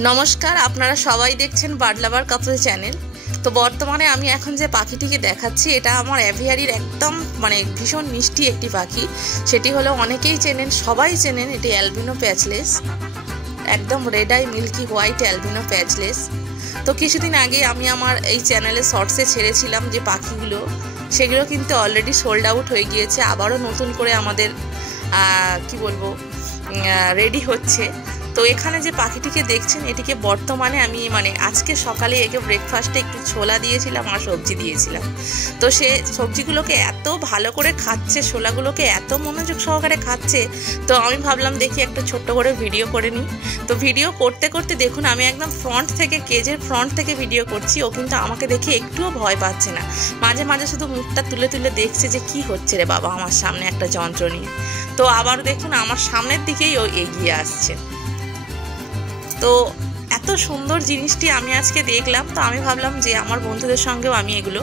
नमस्कार আপনারা সবাই দেখছেন বার্ড লাভার কাপল চ্যানেল। তো বর্তমানে আমি এখন যে পাখিটিকে দেখাচ্ছি এটা আমার এভিয়ারির একদম ভীষণ মিষ্টি একটি পাখি। সেটি হলো অনেকেই চেনেন, সবাই চেনেন, এটি অ্যালবিনো প্যাচলেস, একদম red eye milky white albino patchless. তো কিছুদিন আগে আমি আমার এই চ্যানেলে শর্টসে ছেড়েছিলাম যে পাখিগুলো, সেগুলো কিন্তু অলরেডি সোল্ড আউট হয়ে গিয়েছে। আবারও নতুন করে আমাদের কি বলবো রেডি হচ্ছে। তো এখানে যে পাখিটিকে দেখছেন এটিকে বর্তমানে আমি আজকে সকালে একে ব্রেকফাস্টে একটু ছোলা দিয়েছিলাম আর সবজি দিয়েছিলাম। তো সে সবজিগুলোকে এত ভালো করে খাচ্ছে, ছোলাগুলোকে এত মনোযোগ সহকারে খাচ্ছে। তো আমি ভাবলাম দেখি একটা ছোট্ট করে ভিডিও করে নিই। তো ভিডিও করতে করতে দেখুন আমি একদম ফ্রন্ট থেকে, কেজের ফ্রন্ট থেকে ভিডিও করছি। ও কিন্তু আমাকে দেখে একটুও ভয় পাচ্ছে না, মাঝে মাঝে শুধু মুখটা তুলে তুলে দেখছে যে কি হচ্ছে রে বাবা আমার সামনে একটা যন্ত্র নিয়ে। তো আবার দেখুন আমার সামনের দিকেই ও এগিয়ে আসছে। তো এত সুন্দর জিনিসটি আমি আজকে দেখলাম। তো আমি ভাবলাম যে আমার বন্ধুদের সঙ্গেও আমি এগুলো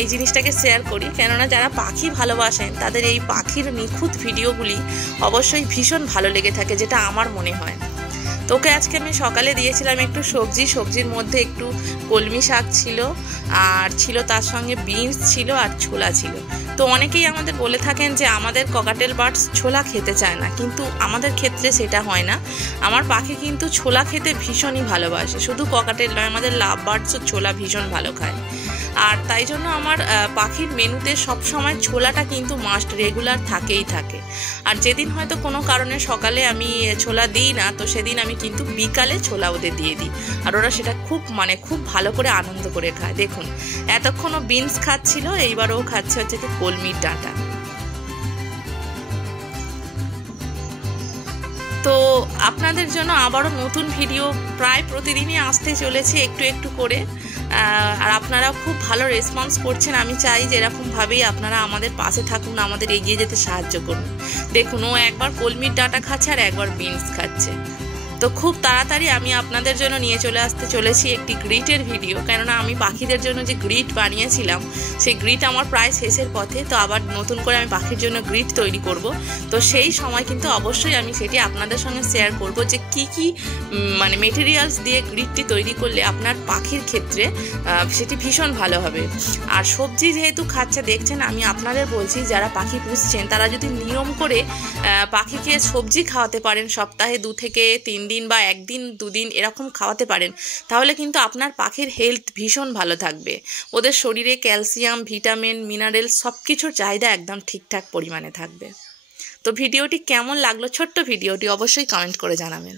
এই জিনিসটাকে শেয়ার করি, কেননা যারা পাখি ভালোবাসেন তাদের এই পাখির নিখুঁত ভিডিওগুলি অবশ্যই ভীষণ ভালো লেগে থাকে, যেটা আমার মনে হয়। তোকে আজকে আমি সকালে দিয়েছিলাম একটু সবজির মধ্যে একটু কলমি শাক ছিল, আর ছিল তার সঙ্গে বিনস ছিল, আর ছোলা ছিল। তো অনেকেই আমাদের বলে থাকেন যে আমাদের ককাটেল বার্ডস ছোলা খেতে চায় না, কিন্তু আমাদের ক্ষেত্রে সেটা হয় না। আমার পাখি কিন্তু ছোলা খেতে ভীষণই ভালোবাসে, শুধু ককাটেল নয়, আমাদের লাভ বার্ডসও ছোলা ভীষণ ভালো খায়। আর তাই জন্য আমার পাখির মেনুতে সবসময় ছোলাটা কিন্তু মাস্ট রেগুলার থাকেই থাকে। আর যেদিন হয়তো কোনো কারণে সকালে আমি ছোলা দিই না, তো সেদিন আমি কিন্তু বিকালে ছোলা ওদের দিয়ে দিই, আর ওরা সেটা খুব ভালো করে আনন্দ করে খায়। দেখুন এতক্ষণও বিনস খাচ্ছিল, এইবারও খাচ্ছে হচ্ছে কি কলমির ডাঁটা। তো আপনাদের জন্য আবারও নতুন ভিডিও প্রায় প্রতিদিনই আসতে চলেছে একটু একটু করে। আর আপনারা খুব ভালো রেসপন্স করছেন। আমি চাই যে এরকমভাবেই আপনারা আমাদের পাশে থাকুন, আমাদের এগিয়ে যেতে সাহায্য করুন। দেখুন ও একবার কলমির ডাঁটা খাচ্ছে আর একবার বিনস খাচ্ছে। তো খুব তাড়াতাড়ি আমি আপনাদের জন্য নিয়ে আসতে চলেছি একটি গ্রিটের ভিডিও, কেননা আমি পাখিদের জন্য যে গ্রিট বানিয়েছিলাম সেই গ্রিট আমার প্রায় শেষের পথে। তো আবার নতুন করে আমি পাখির জন্য গ্রিট তৈরি করব। তো সেই সময় কিন্তু অবশ্যই আমি সেটি আপনাদের সঙ্গে শেয়ার করব যে কি মেটেরিয়ালস দিয়ে গ্রিটটি তৈরি করলে আপনার পাখির ক্ষেত্রে সেটি ভীষণ ভালো হবে। আর সবজি যেহেতু খাচ্ছে দেখছেন, আমি আপনাদের বলছি যারা পাখি পুষছেন তারা যদি নিয়ম করে পাখিকে সবজি খাওয়াতে পারেন, সপ্তাহে 2 থেকে 3 দিন বা 1 দিন 2 দিন এরকম খাওয়াতে পারেন, তাহলে কিন্তু আপনার পাখির হেলথ ভীষণ ভালো থাকবে। ওদের শরীরে ক্যালসিয়াম, ভিটামিন, মিনারেল সব কিছুর চাহিদা একদম ঠিকঠাক পরিমাণে থাকবে। তো ভিডিওটি কেমন লাগলো, ছোট্ট ভিডিওটি অবশ্যই কমেন্ট করে জানাবেন।